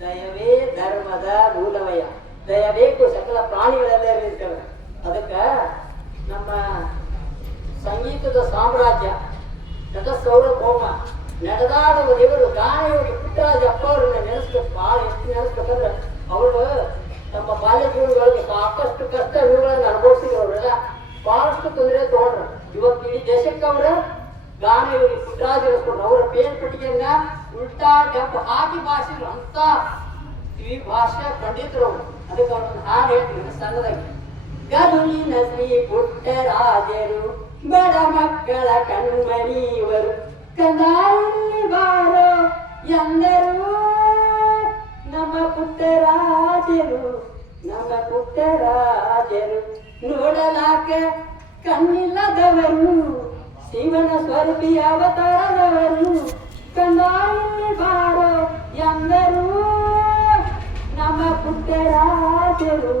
ದಯವೇ ಧರ್ಮದ ಮೂಲಮಯ. ದಯ ಬೇಕು ಸಕಲ ಪ್ರಾಣಿಗಳೆಲ್ಲ ಇರ್ತವೆ. ಅದಕ್ಕ ನಮ್ಮ ಸಂಗೀತದ ಸಾಮ್ರಾಜ್ಯ ನಟ ಸಾರ್ವಭೌಮ ನಡೆದಾಡುವ ದೇವರು ಗಾಯಕಿ ಪುಟ್ಟರಾಜ ಅಪ್ಪ ಅವ್ರನ್ನ ನೆನೆಸ್ಬೇಕು. ಭಾಳ ಎಷ್ಟು ನೆನೆಸ್ಬೇಕಂದ್ರೆ ಅವರು ನಮ್ಮ ಬಾಲ್ಯ ಜೀವನದೊಳಗೆ ಸಾಕಷ್ಟು ಕಷ್ಟ ಇವುಗಳನ್ನ ಅನುಭವಿಸಿದ್ರು. ಅವರೆಲ್ಲ ಬಹಳಷ್ಟು ತೊಂದರೆ ತಗೊಂಡ್ರು. ಇವತ್ತು ಇಡೀ ದೇಶಕ್ಕೆ ಅವರ ಗಾನಯೋಗಿ ಪುಟ್ಟರಾಜ ಎನಿಸ್ಕೊಂಡ್ರು. ಅವರ ಪೇನ್ ಪಟ್ಟಿಗೆಯನ್ನ ಉಲ್ಟಾ ಡಬ್ಬ ಹಾಕಿ ಭಾಷಿದ್ರು ಅಂತ ಈ ಭಾಷೆ ಪಂಡಿತರು ಅವರು. ಅದಕ್ಕೆ ಅವ್ರನ್ನ ಹಾಡು ಹೇಳ್ತೀನಿ ಸಣ್ಣದಾಗಿ. ಗದುಲಿನ ಶ್ರೀ ಪುಟ್ಟರಾಜರು ಬಡ ಮಕ್ಕಳ ಕಣ್ಮಣಿಯವರು ಕಂದಾಯಲ್ಲಿ ಬಾರೋ ಎಂದರು ನಮ್ಮ ಪುಟ್ಟರಾಜರು ನಮ್ಮ ಪುಟ್ಟರಾಜರು. ನೋಡಲಾಕ ಕಣ್ಣಿಲ್ಲದವರು ಶಿವನ ಸ್ವರೂಪಿ ಅವತಾರದವರು ಕಂದಾಯಲ್ಲಿ ಬಾರೋ ಎಂದರು ನಮ್ಮ ಪುಟ್ಟರಾಜರು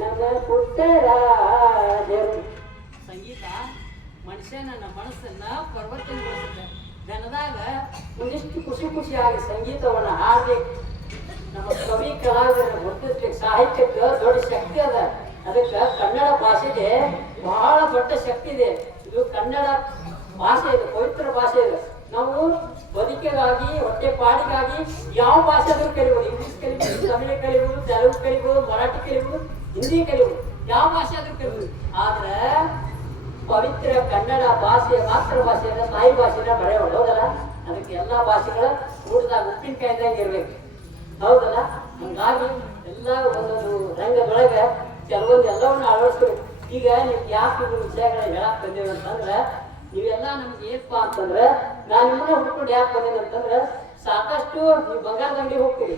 ನಮ್ಮ ಪುಟ್ಟರಾಜರು. ಸಂಗೀತ ಮನುಷ್ಯನ ಮನಸ್ಸನ್ನ ಪರಿವರ್ತನೆಗೊಳಿಸುತ್ತೆ. ಜನದಾಗ ಒಂದಿಷ್ಟು ಖುಷಿ ಖುಷಿಯಾಗಿ ಸಂಗೀತವನ್ನ ಹಾಡ್ಬೇಕು. ನಮ್ಮ ಕವಿ ಕಲಾವಿದರನ್ನ ಗುರುತಿಸ್ಬೇಕು. ಸಾಹಿತ್ಯಕ್ಕೆ ದೊಡ್ಡ ಶಕ್ತಿ ಅದ. ಅದಕ್ಕೆ ಕನ್ನಡ ಭಾಷೆಗೆ ಬಹಳ ದೊಡ್ಡ ಶಕ್ತಿ ಇದೆ. ಇದು ಕನ್ನಡ ಭಾಷೆ ಇದೆ, ಪವಿತ್ರ ಭಾಷೆ ಇದೆ. ನಾವು ಬದುಕಿಗಾಗಿ ಹೊಟ್ಟೆ ಪಾಡಿಗಾಗಿ ಯಾವ ಭಾಷೆ ಆದ್ರೂ ಕಲಿಬಹುದು. ಇಂಗ್ಲಿಷ್ ಕಲಿಬಹುದು, ತಮಿಳು ಕಲಿಬಹುದು, ತೆಲುಗು ಕಲಿಬಹುದು, ಮರಾಠಿ ಕಲಿಬಹುದು, ಹಿಂದಿ ಕಲಿಬಹುದು, ಯಾವ ಭಾಷೆ ಆದ್ರೂ ಕಲಿಬಹುದು. ಆದ್ರೆ ಪವಿತ್ರ ಕನ್ನಡ ಭಾಷೆಯ ಮಾತೃ ಭಾಷೆಯನ್ನ ತಾಯಿ ಭಾಷೆನ ಬರೆಯೋದು ಹೌದಲ್ಲ. ಅದಕ್ಕೆ ಎಲ್ಲಾ ಭಾಷೆಗಳ ಊಟದಾಗ ಉಪ್ಪಿನಕಾಯಿದಾಗ ಇರ್ಬೇಕು ಹೌದಲ್ಲ. ಹಂಗಾಗಿ ಎಲ್ಲ ಒಂದೊಂದು ರಂಗದೊಳಗೆ ಕೆಲವೊಂದು ಎಲ್ಲವನ್ನ ಅಳವಡಿಸ್ಬೇಕು. ಈಗ ನಿಮ್ಗೆ ಯಾಕೆ ಇವು ವಿಷಯಗಳ ಹೇಳಕ್ ಬಂದೇವೆ ಅಂತಂದ್ರೆ ನೀವೆಲ್ಲ ನಮ್ಗೆ ಏನಪ್ಪಾ ಅಂತಂದ್ರೆ ನಾನು ನಿಮ್ಮನ್ನ ಹುಡ್ಕೊಂಡು ಯಾಕೆ ಬಂದೇನೆ ಅಂತಂದ್ರೆ ಸಾಕಷ್ಟು ನೀವು ಬಂಗಾರದ ಅಂಗಡಿ ಹೋಗ್ತೀರಿ.